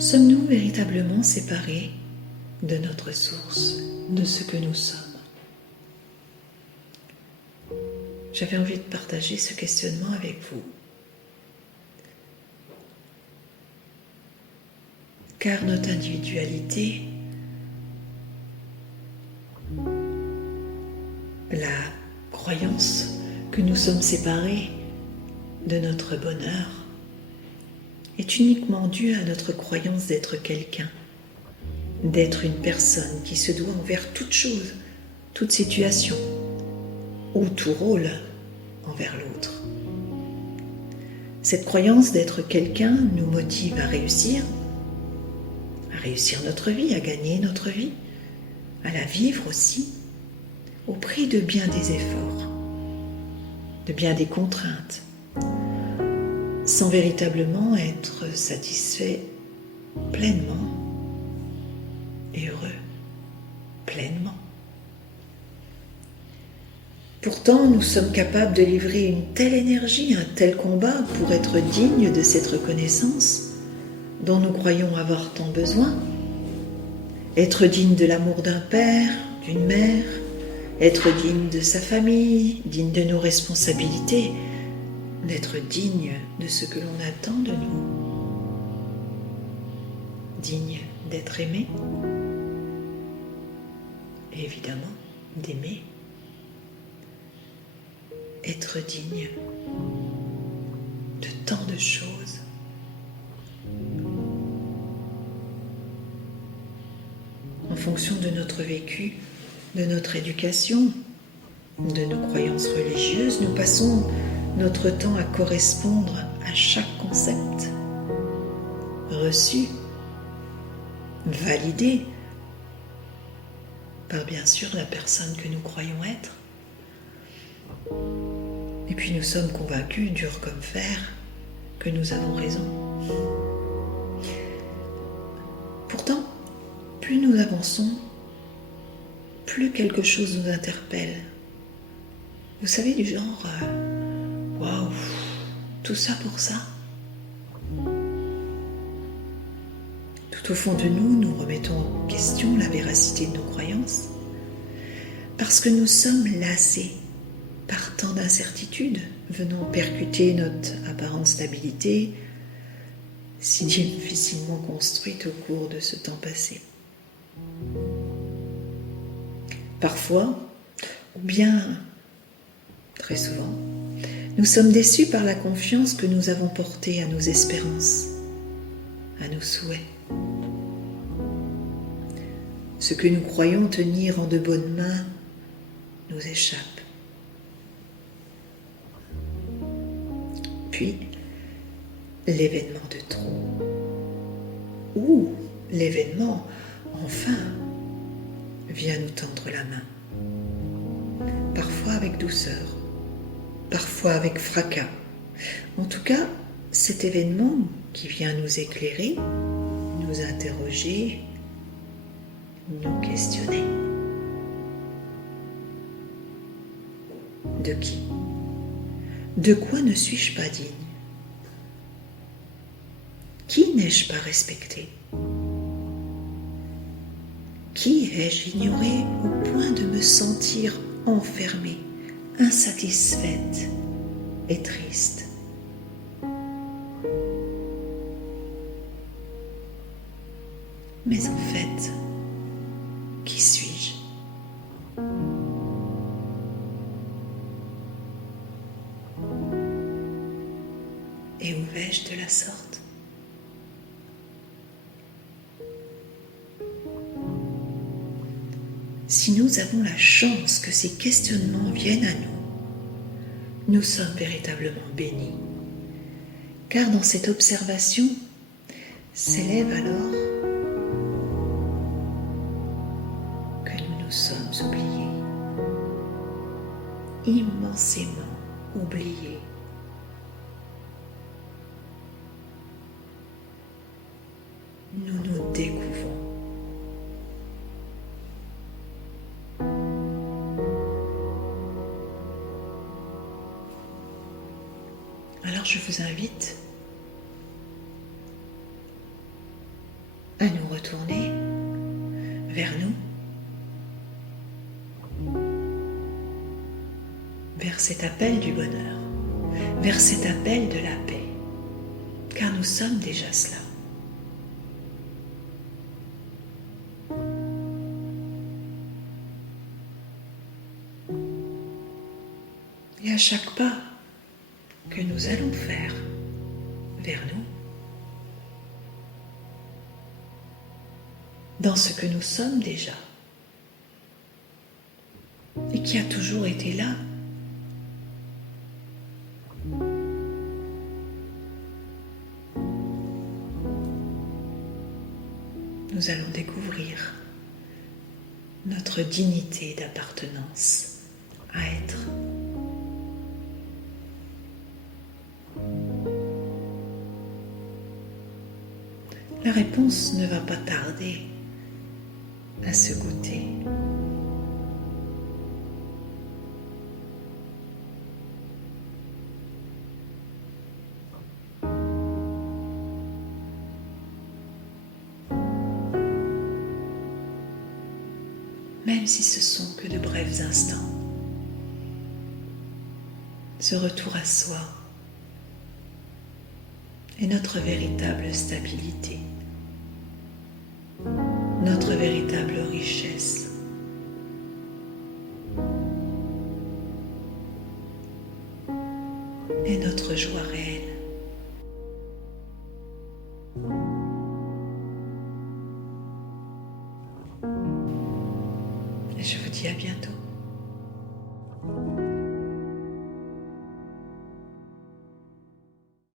Sommes-nous véritablement séparés de notre source, de ce que nous sommes? J'avais envie de partager ce questionnement avec vous. Car notre individualité, la croyance que nous sommes séparés de notre bonheur, est uniquement due à notre croyance d'être quelqu'un, d'être une personne qui se doit envers toute chose, toute situation, ou tout rôle envers l'autre. Cette croyance d'être quelqu'un nous motive à réussir notre vie, à gagner notre vie, à la vivre aussi, au prix de bien des efforts, de bien des contraintes, sans véritablement être satisfait pleinement et heureux pleinement. Pourtant, nous sommes capables de livrer une telle énergie, un tel combat pour être dignes de cette reconnaissance dont nous croyons avoir tant besoin. Être digne de l'amour d'un père, d'une mère, être digne de sa famille, digne de nos responsabilités, d'être digne de ce que l'on attend de nous, digne d'être aimé, et évidemment d'aimer, être digne de tant de choses. En fonction de notre vécu, de notre éducation, de nos croyances religieuses, nous passons notre temps à correspondre à chaque concept reçu, validé par bien sûr la personne que nous croyons être. Et puis nous sommes convaincus, durs comme fer, que nous avons raison. Pourtant, plus nous avançons, plus quelque chose nous interpelle. Vous savez, du genre, waouh, tout ça pour ça. Tout au fond de nous, nous remettons en question la véracité de nos croyances, parce que nous sommes lassés par tant d'incertitudes venant percuter notre apparente stabilité, si difficilement construite au cours de ce temps passé. Parfois, ou bien très souvent, nous sommes déçus par la confiance que nous avons portée à nos espérances, à nos souhaits. Ce que nous croyons tenir en de bonnes mains nous échappe. Puis, l'événement de trop, ou l'événement, enfin, vient nous tendre la main. Parfois avec douceur, parfois avec fracas. En tout cas, cet événement qui vient nous éclairer, nous interroger, nous questionner. De qui? De quoi ne suis-je pas digne? Qui n'ai-je pas respecté? Qui ai-je ignoré au point de me sentir enfermée, insatisfaite et triste? Mais en fait, qui suis-je? Et où vais-je de la sorte? Si nous avons la chance que ces questionnements viennent à nous, nous sommes véritablement bénis. Car dans cette observation s'élève alors que nous nous sommes oubliés, immensément oubliés. Nous nous découvrons. Alors je vous invite à nous retourner vers nous, vers cet appel du bonheur, vers cet appel de la paix, car nous sommes déjà cela. Et à chaque pas que nous allons faire vers nous, dans ce que nous sommes déjà, et qui a toujours été là, nous allons découvrir notre dignité d'appartenance à être. La réponse ne va pas tarder à se goûter. Même si ce sont que de brefs instants, ce retour à soi est notre véritable stabilité, notre véritable richesse. Et notre joie réelle.